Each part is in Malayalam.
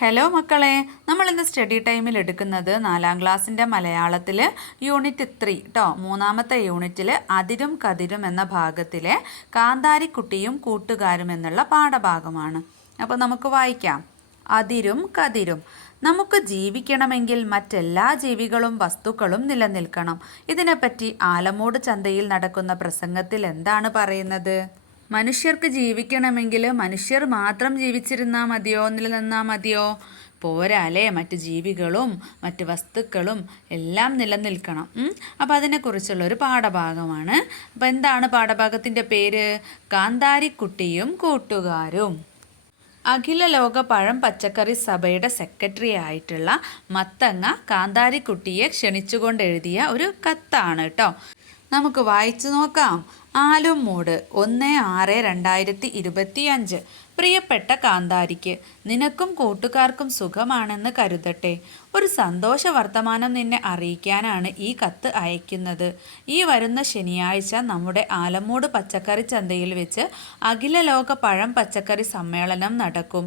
ഹലോ മക്കളെ. നമ്മൾ ഇന്ന് സ്റ്റഡി ടൈമിൽ എടുക്കുന്നത് നാലാം ക്ലാസ്സിന്റെ മലയാളത്തിൽ യൂണിറ്റ് ത്രീ കേട്ടോ മൂന്നാമത്തെ യൂണിറ്റിൽ അതിരും കതിരും എന്ന ഭാഗത്തിലെ കാന്താരിക്കുട്ടിയും കൂട്ടുകാരും എന്നുള്ള പാഠഭാഗമാണ്. അപ്പോൾ നമുക്ക് വായിക്കാം. അതിരും കതിരും. നമുക്ക് ജീവിക്കണമെങ്കിൽ മറ്റെല്ലാ ജീവികളും വസ്തുക്കളും നിലനിൽക്കണം. ഇതിനെപ്പറ്റി ആലമോട് ചന്തയിൽ നടക്കുന്ന പ്രസംഗത്തിൽ എന്താണ് പറയുന്നത്? മനുഷ്യർക്ക് ജീവിക്കണമെങ്കിൽ മനുഷ്യർ മാത്രം ജീവിച്ചിരുന്നാൽ മതിയോ? നിലനിന്നാൽ മതിയോ? പോരാലേ മറ്റ് ജീവികളും മറ്റ് വസ്തുക്കളും എല്ലാം നിലനിൽക്കണം. അപ്പം അതിനെക്കുറിച്ചുള്ള ഒരു പാഠഭാഗമാണ്. അപ്പം എന്താണ് പാഠഭാഗത്തിന്റെ പേര്? കാന്താരിക്കുട്ടിയും കൂട്ടുകാരും. അഖില ലോക പഴം പച്ചക്കറി സഭയുടെ സെക്രട്ടറി ആയിട്ടുള്ള മത്തങ്ങ കാന്താരിക്കുട്ടിയെ ക്ഷണിച്ചുകൊണ്ട് എഴുതിയ ഒരു കത്താണ് കേട്ടോ നമുക്ക് വായിച്ചു നോക്കാം. ആലും മൂട് ഒന്ന് ആറ് രണ്ടായിരത്തി ഇരുപത്തി അഞ്ച് പ്രിയപ്പെട്ട കാന്താരിക്ക് നിനക്കും കൂട്ടുകാർക്കും സുഖമാണെന്ന് കരുതട്ടെ. ഒരു സന്തോഷ വർത്തമാനം നിന്നെ അറിയിക്കാനാണ് ഈ കത്ത് അയക്കുന്നത്. ഈ വരുന്ന ശനിയാഴ്ച നമ്മുടെ ആലമൂട് പച്ചക്കറി ചന്തയിൽ വെച്ച് അഖില ലോക പഴം പച്ചക്കറി സമ്മേളനം നടക്കും.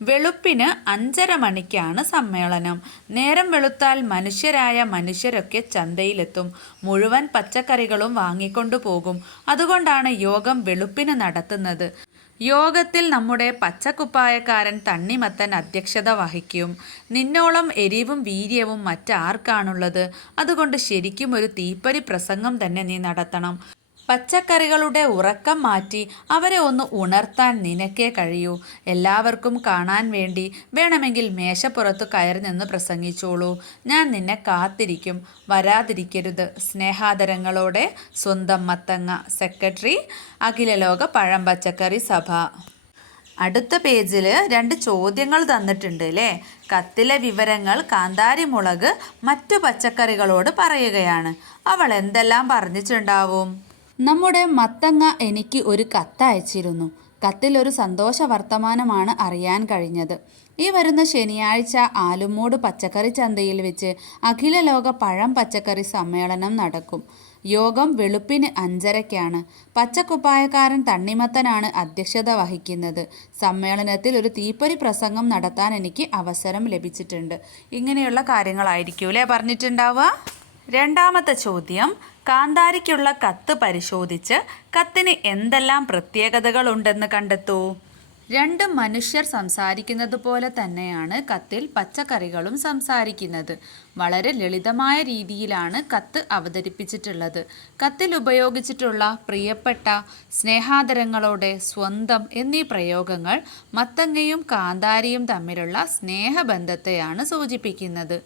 വെളുപ്പിന് അഞ്ചര മണിക്കാണ് സമ്മേളനം. നേരം വെളുത്താൽ മനുഷ്യരായ മനുഷ്യരൊക്കെ ചന്തയിലെത്തും. മുഴുവൻ പച്ചക്കറികളും വാങ്ങിക്കൊണ്ടു പോകും. അതുകൊണ്ടാണ് യോഗം വെളുപ്പിന് നടത്തുന്നത്. യോഗത്തിൽ നമ്മുടെ പച്ചക്കുപ്പായക്കാരൻ തണ്ണിമത്തൻ അധ്യക്ഷത വഹിക്കും. നിന്നോളം എരിവും വീര്യവും മറ്റാർക്കാണുള്ളത്? അതുകൊണ്ട് ശരിക്കും ഒരു തീപ്പരി പ്രസംഗം തന്നെ നീ നടത്തണം. പച്ചക്കറികളുടെ ഉറക്കം മാറ്റി അവരെ ഒന്ന് ഉണർത്താൻ നിനക്കേ കഴിയൂ. എല്ലാവർക്കും കാണാൻ വേണ്ടി വേണമെങ്കിൽ മേശപ്പുറത്ത് കയറി നിന്ന് പ്രസംഗിച്ചോളൂ. ഞാൻ നിന്നെ കാത്തിരിക്കും. വരാതിരിക്കരുത്. സ്നേഹാദരങ്ങളോടെ സ്വന്തം മത്തങ്ങ. സെക്രട്ടറി അഖില ലോക പഴം പച്ചക്കറി സഭ. അടുത്ത പേജിൽ രണ്ട് ചോദ്യങ്ങൾ തന്നിട്ടുണ്ട് അല്ലേ കത്തിലെ വിവരങ്ങൾ കാന്താരി മുളക് മറ്റു പച്ചക്കറികളോട് പറയുകയാണ്. അവൾ എന്തെല്ലാം പറഞ്ഞിട്ടുണ്ടാവും? നമ്മുടെ മത്തങ്ങ എനിക്ക് ഒരു കത്തയച്ചിരുന്നു കത്തിൽ ഒരു സന്തോഷ വർത്തമാനമാണ് അറിയാൻ കഴിഞ്ഞത്. ഈ വരുന്ന ശനിയാഴ്ച ആലുമൂട് പച്ചക്കറി ചന്തയിൽ വെച്ച് അഖില ലോക പഴം പച്ചക്കറി സമ്മേളനം നടക്കും. യോഗം വെളുപ്പിന് അഞ്ചരയ്ക്കാണ്. പച്ചക്കുപ്പായക്കാരൻ തണ്ണിമത്തനാണ് അധ്യക്ഷത വഹിക്കുന്നത്. സമ്മേളനത്തിൽ ഒരു തീപ്പൊരി പ്രസംഗം നടത്താൻ എനിക്ക് അവസരം ലഭിച്ചിട്ടുണ്ട്. ഇങ്ങനെയുള്ള കാര്യങ്ങളായിരിക്കൂലേ പറഞ്ഞിട്ടുണ്ടാവുക? രണ്ടാമത്തെ ചോദ്യം കാന്താരിക്കുള്ള കത്ത് പരിശോധിച്ച് കത്തിന് എന്തെല്ലാം പ്രത്യേകതകളുണ്ടെന്ന് കണ്ടെത്തൂ. രണ്ട് മനുഷ്യർ സംസാരിക്കുന്നത് പോലെ തന്നെയാണ് കത്തിൽ പച്ചക്കറികളും സംസാരിക്കുന്നത്. വളരെ ലളിതമായ രീതിയിലാണ് കത്ത് അവതരിപ്പിച്ചിട്ടുള്ളത്. കത്തിൽ ഉപയോഗിച്ചിട്ടുള്ള പ്രിയപ്പെട്ട സ്നേഹാദരങ്ങളോടെ സ്വന്തം എന്നീ പ്രയോഗങ്ങൾ മത്തങ്ങയും കാന്താരിയും തമ്മിലുള്ള സ്നേഹബന്ധത്തെയാണ് സൂചിപ്പിക്കുന്നത്.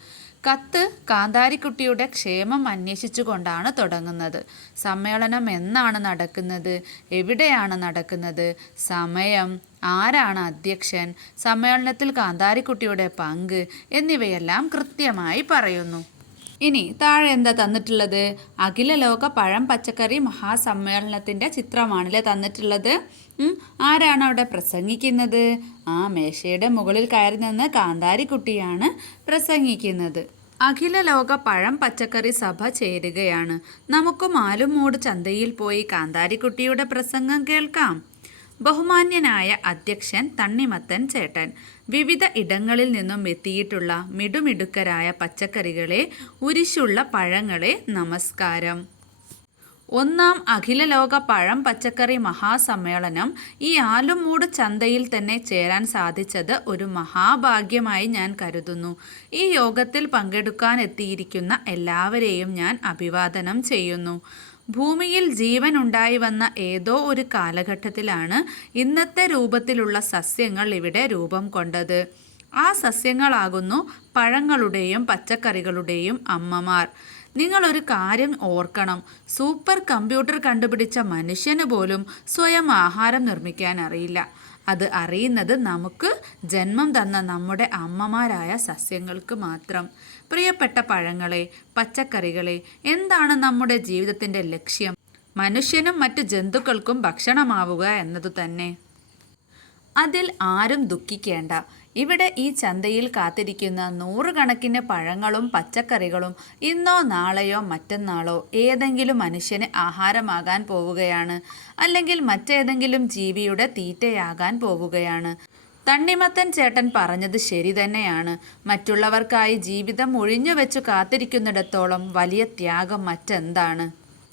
കത്ത് കാന്താരിക്കുട്ടിയുടെ ക്ഷേമം അന്വേഷിച്ചുകൊണ്ടാണ് തുടങ്ങുന്നത്. സമ്മേളനം എന്നാണ് നടക്കുന്നത്? എവിടെയാണ് നടക്കുന്നത്? സമയം ആരാണ് അധ്യക്ഷൻ? സമ്മേളനത്തിൽ കാന്താരിക്കുട്ടിയുടെ പങ്ക് എന്നിവയെല്ലാം കൃത്യമായി പറയുന്നു. ഇനി താഴെ എന്താ തന്നിട്ടുള്ളത്? അഖില ലോക പഴം പച്ചക്കറി മഹാസമ്മേളനത്തിന്റെ ചിത്രമാണല്ലേ തന്നിട്ടുള്ളത്. ആരാണ് അവിടെ പ്രസംഗിക്കുന്നത്? ആ മേശയുടെ മുകളിൽ കയറി നിന്ന് കാന്താരിക്കുട്ടിയാണ് പ്രസംഗിക്കുന്നത്. അഖില ലോക പഴം പച്ചക്കറി സഭ ചേരുകയാണ്. നമുക്ക് മാലുമൂട് ചന്തയിൽ പോയി കാന്താരിക്കുട്ടിയുടെ പ്രസംഗം കേൾക്കാം. ബഹുമാന്യനായ അധ്യക്ഷൻ തണ്ണിമത്തൻ ചേട്ടൻ. വിവിധ ഇടങ്ങളിൽ നിന്നും എത്തിയിട്ടുള്ള മിടുമിടുക്കരായ പച്ചക്കറികളെ ഉരിശുള്ള പഴങ്ങളെ നമസ്കാരം. ഒന്നാം അഖില ലോക പഴം പച്ചക്കറി മഹാസമ്മേളനം ഈ ആലുമൂട് ചന്തയിൽ തന്നെ ചേരാൻ സാധിച്ചത് ഒരു മഹാഭാഗ്യമായി ഞാൻ കരുതുന്നു. ഈ യോഗത്തിൽ പങ്കെടുക്കാൻ എത്തിയിരിക്കുന്ന എല്ലാവരെയും ഞാൻ അഭിവാദനം ചെയ്യുന്നു. ഭൂമിയിൽ ജീവൻ ഉണ്ടായി വന്ന ഏതോ ഒരു കാലഘട്ടത്തിലാണ് ഇന്നത്തെ രൂപത്തിലുള്ള സസ്യങ്ങൾ ഇവിടെ രൂപം കൊണ്ടത്. ആ സസ്യങ്ങളാകുന്നു പഴങ്ങളുടെയും പച്ചക്കറികളുടെയും അമ്മമാർ. നിങ്ങളൊരു കാര്യം ഓർക്കണം. സൂപ്പർ കമ്പ്യൂട്ടർ കണ്ടുപിടിച്ച മനുഷ്യന് പോലും സ്വയം ആഹാരം നിർമ്മിക്കാൻ അറിയില്ല. അത് അറിയുന്നത് നമുക്ക് ജന്മം തന്ന നമ്മുടെ അമ്മമാരായ സസ്യങ്ങൾക്ക് മാത്രം. പ്രിയപ്പെട്ട പഴങ്ങളെ പച്ചക്കറികളെ എന്താണ് നമ്മുടെ ജീവിതത്തിന്റെ ലക്ഷ്യം? മനുഷ്യനും മറ്റു ജന്തുക്കൾക്കും ഭക്ഷണമാവുക എന്നതു തന്നെ. അതിൽ ആരും ദുഃഖിക്കേണ്ട. ഇവിടെ ഈ ചന്തയിൽ കാത്തിരിക്കുന്ന നൂറുകണക്കിന് പഴങ്ങളും പച്ചക്കറികളും ഇന്നോ നാളെയോ മറ്റന്നാളോ ഏതെങ്കിലും മനുഷ്യന് ആഹാരമാകാൻ പോവുകയാണ്. അല്ലെങ്കിൽ മറ്റേതെങ്കിലും ജീവിയുടെ തീറ്റയാകാൻ പോവുകയാണ്. തണ്ണിമത്തൻ ചേട്ടൻ പറഞ്ഞത് ശരി തന്നെയാണ്. മറ്റുള്ളവർക്കായി ജീവിതം ഒഴിഞ്ഞു വെച്ചു കാത്തിരിക്കുന്നിടത്തോളം വലിയ ത്യാഗം മറ്റെന്താണ്?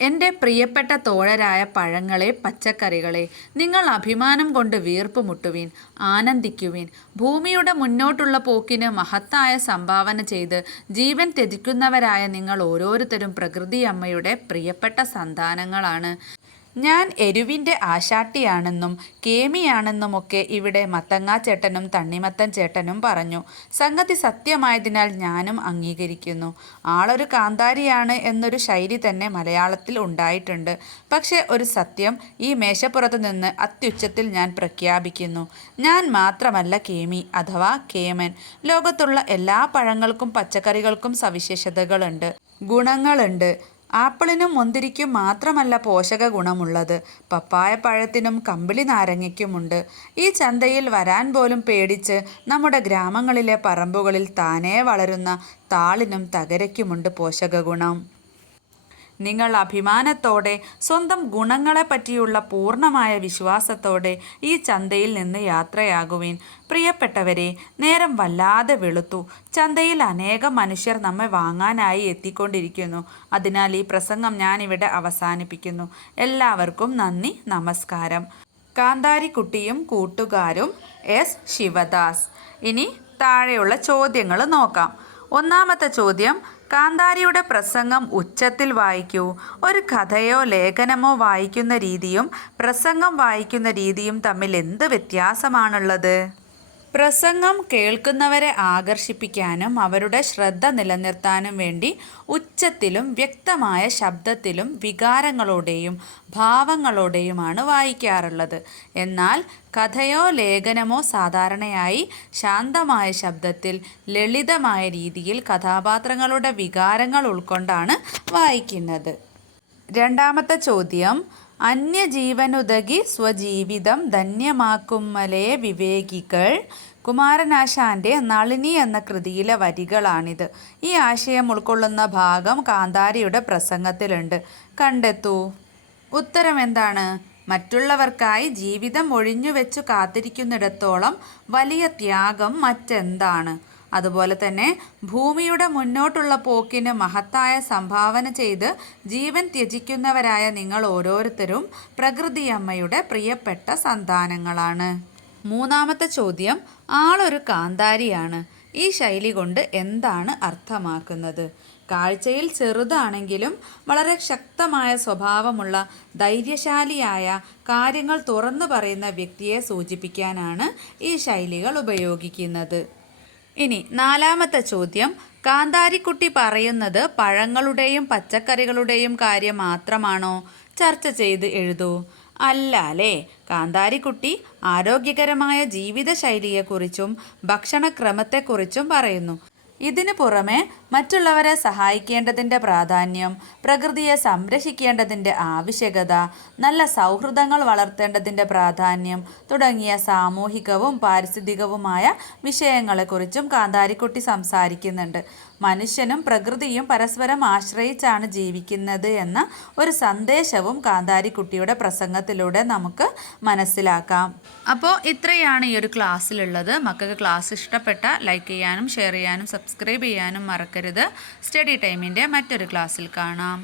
എന്റെ പ്രിയപ്പെട്ട തോഴരായ പഴങ്ങളെ പച്ചക്കറികളെ നിങ്ങൾ അഭിമാനം കൊണ്ട് വീർപ്പ് മുട്ടുവീൻ ആനന്ദിക്കുവീൻ ഭൂമിയുടെ മുന്നോട്ടുള്ള പോക്കിന് മഹത്തായ സംഭാവന ചെയ്ത് ജീവൻ ത്യജിക്കുന്നവരായ നിങ്ങൾ ഓരോരുത്തരും പ്രകൃതി അമ്മയുടെ പ്രിയപ്പെട്ട സന്താനങ്ങളാണ്. ഞാൻ എരുവിന്റെ ആശാട്ടിയാണെന്നും കേമിയാണെന്നുമൊക്കെ ഇവിടെ മത്തങ്ങാ ചേട്ടനും തണ്ണിമത്തൻ ചേട്ടനും പറഞ്ഞു. സംഗതി സത്യമായതിനാൽ ഞാനും അംഗീകരിക്കുന്നു. ആളൊരു കാന്താരിയാണ് എന്നൊരു ശൈലി തന്നെ മലയാളത്തിൽ ഉണ്ടായിട്ടുണ്ട്. പക്ഷേ ഒരു സത്യം ഈ മേശപ്പുറത്ത് നിന്ന് അത്യുച്ചത്തിൽ ഞാൻ പ്രഖ്യാപിക്കുന്നു. ഞാൻ മാത്രമല്ല കേമി അഥവാ കേമൻ. ലോകത്തുള്ള എല്ലാ പഴങ്ങൾക്കും പച്ചക്കറികൾക്കും സവിശേഷതകളുണ്ട്. ഗുണങ്ങളുണ്ട്. ആപ്പിളിനും മുന്തിരിക്കും മാത്രമല്ല പോഷക ഗുണമുള്ളത്. പപ്പായ പഴത്തിനും കമ്പിളി നാരങ്ങയ്ക്കുമുണ്ട്. ഈ ചന്തയിൽ വരാൻ പോലും പേടിച്ച് നമ്മുടെ ഗ്രാമങ്ങളിലെ പറമ്പുകളിൽ താനേ വളരുന്ന താളിനും തകരയ്ക്കുമുണ്ട് പോഷക ഗുണം. നിങ്ങൾ അഭിമാനത്തോടെ സ്വന്തം ഗുണങ്ങളെപ്പറ്റിയുള്ള പൂർണമായ വിശ്വാസത്തോടെ ഈ ചന്തയിൽ നിന്ന് യാത്രയാകുവിൻ. പ്രിയപ്പെട്ടവരെ നേരം വല്ലാതെ വെളുത്തു. ചന്തയിൽ അനേകം മനുഷ്യർ നമ്മെ വാങ്ങാനായി എത്തിക്കൊണ്ടിരിക്കുന്നു. അതിനാൽ ഈ പ്രസംഗം ഞാനിവിടെ അവസാനിപ്പിക്കുന്നു. എല്ലാവർക്കും നന്ദി നമസ്കാരം. കാന്താരിക്കുട്ടിയും കൂട്ടുകാരും എസ്. ശിവദാസ്. ഇനി താഴെയുള്ള ചോദ്യങ്ങൾ നോക്കാം. ഒന്നാമത്തെ ചോദ്യം കാന്താരിയുടെ പ്രസംഗം ഉച്ചത്തിൽ വായിക്കൂ. ഒരു കഥയോ ലേഖനമോ വായിക്കുന്ന രീതിയും പ്രസംഗം വായിക്കുന്ന രീതിയും തമ്മിൽ എന്ത് വ്യത്യാസമാണുള്ളത്? പ്രസംഗം കേൾക്കുന്നവരെ ആകർഷിപ്പിക്കാനും അവരുടെ ശ്രദ്ധ നിലനിർത്താനും വേണ്ടി ഉച്ചത്തിലും വ്യക്തമായ ശബ്ദത്തിലും വികാരങ്ങളോടെയും ഭാവങ്ങളോടെയുമാണ് വായിക്കാറുള്ളത്. എന്നാൽ കഥയോ ലേഖനമോ സാധാരണയായി ശാന്തമായ ശബ്ദത്തിൽ ലളിതമായ രീതിയിൽ കഥാപാത്രങ്ങളുടെ വികാരങ്ങൾ ഉൾക്കൊണ്ടാണ് വായിക്കുന്നത്. രണ്ടാമത്തെ ചോദ്യം അന്യജീവനുതകി സ്വജീവിതം ധന്യമാക്കുമ്മലേ വിവേകികൾ. കുമാരനാശാന്റെ നളിനി എന്ന കൃതിയിലെ വരികളാണിത്. ഈ ആശയം ഉൾക്കൊള്ളുന്ന ഭാഗം കാന്താരിയുടെ പ്രസംഗത്തിലുണ്ട്. കണ്ടെത്തൂ. ഉത്തരം എന്താണ്? മറ്റുള്ളവർക്കായി ജീവിതം ഒഴിഞ്ഞുവെച്ചു കാത്തിരിക്കുന്നിടത്തോളം വലിയ ത്യാഗം മറ്റെന്താണ്? അതുപോലെ തന്നെ ഭൂമിയുടെ മുന്നോട്ടുള്ള പോക്കിന് മഹത്തായ സംഭാവന ചെയ്ത് ജീവൻ ത്യജിക്കുന്നവരായ നിങ്ങൾ ഓരോരുത്തരും പ്രകൃതി അമ്മയുടെ പ്രിയപ്പെട്ട സന്താനങ്ങളാണ്. മൂന്നാമത്തെ ചോദ്യം ആളൊരു കാന്താരിയാണ്. ഈ ശൈലി കൊണ്ട് എന്താണ് അർത്ഥമാക്കുന്നത്? കാഴ്ചയിൽ ചെറുതാണെങ്കിലും വളരെ ശക്തമായ സ്വഭാവമുള്ള ധൈര്യശാലിയായ കാര്യങ്ങൾ തുറന്നു പറയുന്ന വ്യക്തിയെ സൂചിപ്പിക്കാനാണ് ഈ ശൈലികൾ ഉപയോഗിക്കുന്നത്. ഇനി നാലാമത്തെ ചോദ്യം. കാന്താരിക്കുട്ടി പറയുന്നത് പഴങ്ങളുടെയും പച്ചക്കറികളുടെയും കാര്യം മാത്രമാണോ? ചർച്ച ചെയ്ത് എഴുതൂ. അല്ല അല്ലേ? കാന്താരിക്കുട്ടി ആരോഗ്യകരമായ ജീവിതശൈലിയെക്കുറിച്ചും ഭക്ഷണക്രമത്തെക്കുറിച്ചും പറയുന്നു. ഇതിനു പുറമെ മറ്റുള്ളവരെ സഹായിക്കേണ്ടതിന്റെ പ്രാധാന്യം പ്രകൃതിയെ സംരക്ഷിക്കേണ്ടതിന്റെ ആവശ്യകത നല്ല സൗഹൃദങ്ങൾ വളർത്തേണ്ടതിന്റെ പ്രാധാന്യം തുടങ്ങിയ സാമൂഹികവും പാരിസ്ഥിതികവുമായ വിഷയങ്ങളെക്കുറിച്ചും കാന്താരിക്കുട്ടി സംസാരിക്കുന്നുണ്ട്. മനുഷ്യനും പ്രകൃതിയും പരസ്പരം ആശ്രയിച്ചാണ് ജീവിക്കുന്നത് എന്ന ഒരു സന്ദേശവും കാന്താരിക്കുട്ടിയുടെ പ്രസംഗത്തിലൂടെ നമുക്ക് മനസ്സിലാക്കാം. അപ്പോൾ ഇത്രയാണ് ഈ ഒരു ക്ലാസ്സിലുള്ളത്. മക്കൾക്ക് ക്ലാസ് ഇഷ്ടപ്പെട്ട ലൈക്ക് ചെയ്യാനും ഷെയർ ചെയ്യാനും സബ്സ്ക്രൈബ് ചെയ്യാനും മറക്കരുത്. സ്റ്റഡി ടൈമിന്റെ മറ്റൊരു ക്ലാസ്സിൽ കാണാം.